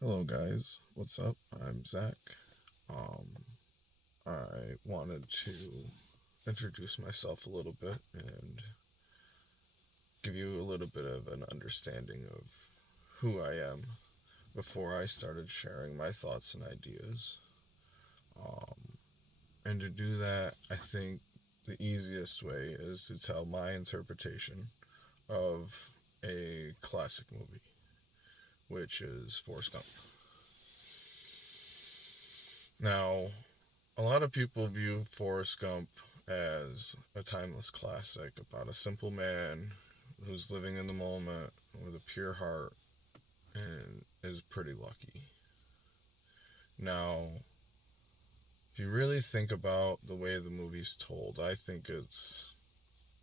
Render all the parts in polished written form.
Hello, guys. What's up? I'm Zach. Um, I wanted to introduce myself a little bit and give you a little bit of an understanding of who I am before I started sharing my thoughts and ideas. Um, and to do that, I think the easiest way is to tell my interpretation of a classic movie, which is Forrest Gump. Now, a lot of people view Forrest Gump as a timeless classic about a simple man who's living in the moment with a pure heart and is pretty lucky. Now, if you really think about the way the movie's told, I think it's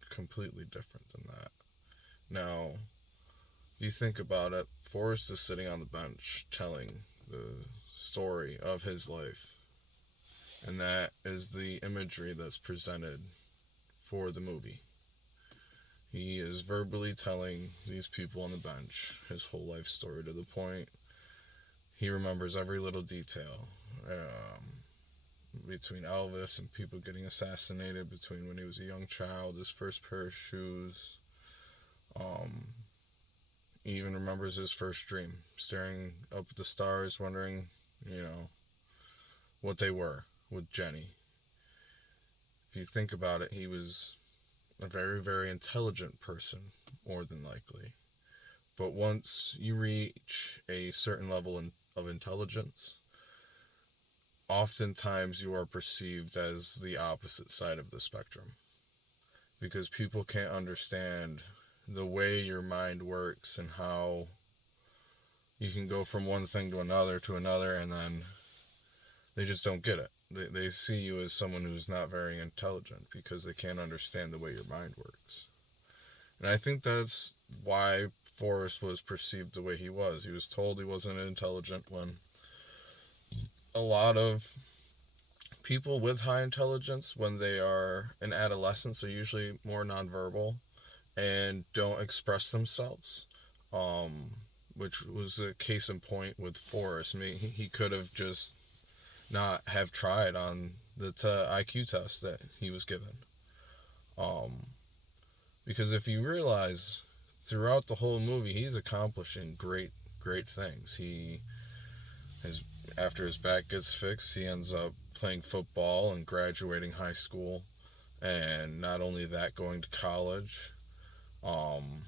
completely different than that. Now, if you think about it, Forrest is sitting on the bench telling the story of his life, and that is the imagery that's presented for the movie. He is verbally telling these people on the bench his whole life story to the point he remembers every little detail. Between Elvis and people getting assassinated, between when he was a young child, his first pair of shoes. Um, he even remembers his first dream, staring up at the stars, wondering, you know, what they were with Jenny. If you think about it, he was a very, very intelligent person, more than likely. But once you reach a certain level of intelligence, oftentimes you are perceived as the opposite side of the spectrum because people can't understand the way your mind works and how you can go from one thing to another, and then they just don't get it. They see you as someone who's not very intelligent because they can't understand the way your mind works. And I think that's why Forrest was perceived the way he was. He was told he wasn't intelligent when a lot of people with high intelligence, when they are in adolescence, are usually more nonverbal and don't express themselves. Um, which was a case in point with Forrest. I mean, he could have just not have tried on the IQ test that he was given. Um, because if you realize throughout the whole movie, he's accomplishing great things. His After his back gets fixed, he ends up playing football and graduating high school, and not only that, going to college. Um,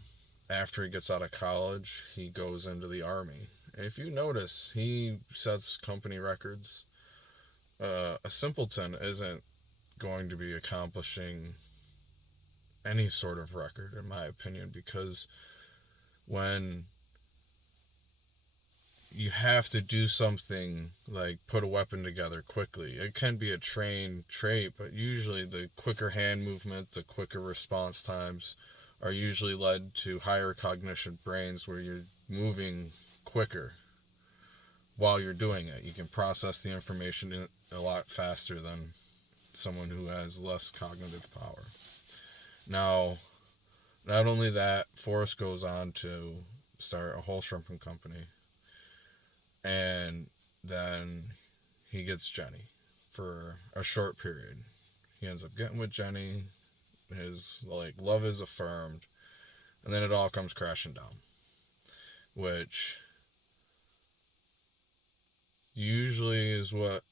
After he gets out of college, he goes into the army. And if you notice, he sets company records. A simpleton isn't going to be accomplishing any sort of record, in my opinion, because when you have to do something like put a weapon together quickly. It can be a trained trait, but usually the quicker hand movement, the quicker response times are usually led to higher cognition brains where you're moving quicker while you're doing it. You can process the information a lot faster than someone who has less cognitive power. Now, not only that, Forrest goes on to start a whole shrimping company, and then he gets Jenny for a short period. He ends up getting with Jenny. His love is affirmed, and then it all comes crashing down, which usually is what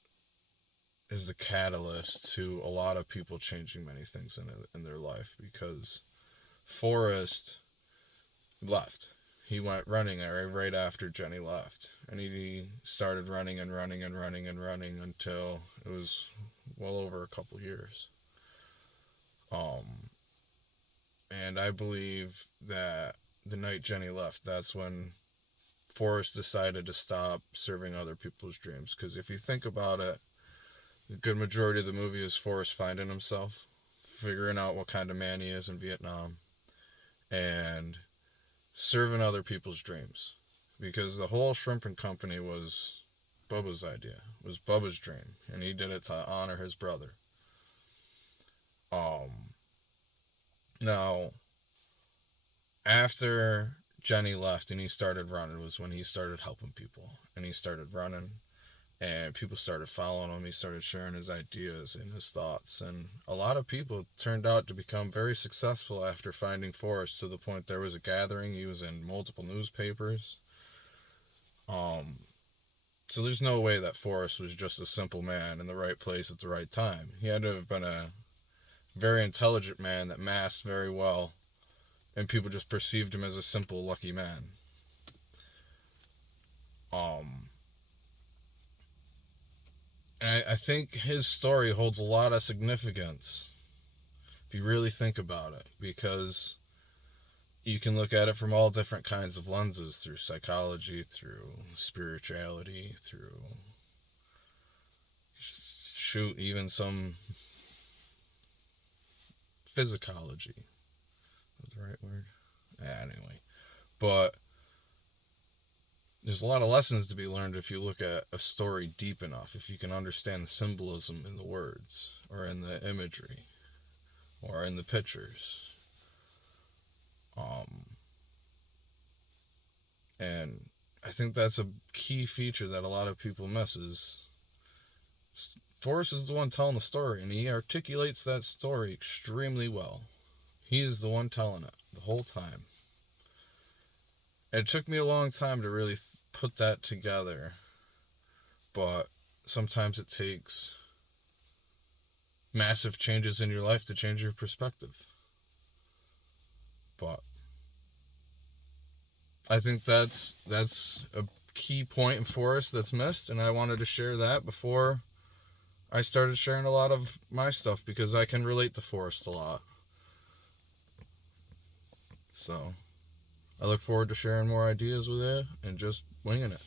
is the catalyst to a lot of people changing many things in their life, because Forrest left. He went running right after Jenny left, and he started running and running and running and running until it was well over a couple years. Um, and I believe that the night Jenny left, that's when Forrest decided to stop serving other people's dreams. Because if you think about it, a good majority of the movie is Forrest finding himself, figuring out what kind of man he is in Vietnam, and serving other people's dreams. Because the whole shrimping company was Bubba's idea, was Bubba's dream, and he did it to honor his brother. Um, Now, after Jenny left and he started running was when he started helping people. And he started running, and people started following him. He started sharing his ideas and his thoughts. And a lot of people turned out to become very successful after finding Forrest, to the point there was a gathering. He was in multiple newspapers. So there's no way that Forrest was just a simple man in the right place at the right time. He had to have been a very intelligent man that masked very well, and people just perceived him as a simple, lucky man. And I think his story holds a lot of significance if you really think about it, because you can look at it from all different kinds of lenses, through psychology, through spirituality, through even some physicology. Is that the right word? Anyway, but there's a lot of lessons to be learned if you look at a story deep enough, if you can understand the symbolism in the words, or in the imagery, or in the pictures. And I think that's a key feature that a lot of people miss, is Forrest is the one telling the story, and he articulates that story extremely well. He is the one telling it the whole time. It took me a long time to really put that together, but sometimes it takes massive changes in your life to change your perspective. But I think that's a key point in Forrest that's missed, and I wanted to share that before I started sharing a lot of my stuff, because I can relate to Forrest a lot. So I look forward to sharing more ideas with you and just winging it.